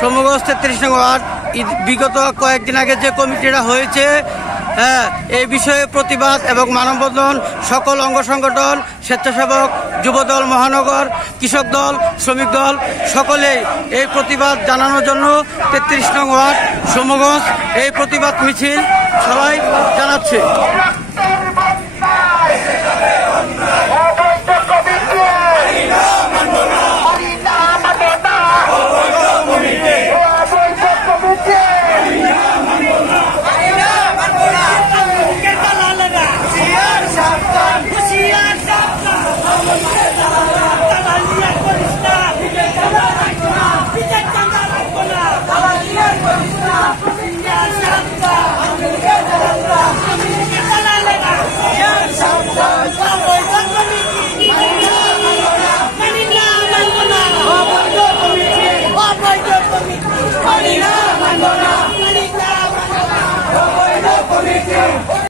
সমগঞ্জ 33 নং ওয়ার্ড বিগত কয়েকদিন আগে যে কমিটিটা হয়েছে, এই বিষয়ে প্রতিবাদ এবং মানববন্ধন সকল অঙ্গ সংগঠন, স্বেচ্ছাসেবক, যুবদল, মহানগর, কৃষক দল, শ্রমিক দল সকলেই এই প্রতিবাদ জানানোর জন্য 33 নং ওয়ার্ড সমগঞ্জ এই প্রতিবাদ মিছিল সবাই জানাচ্ছে।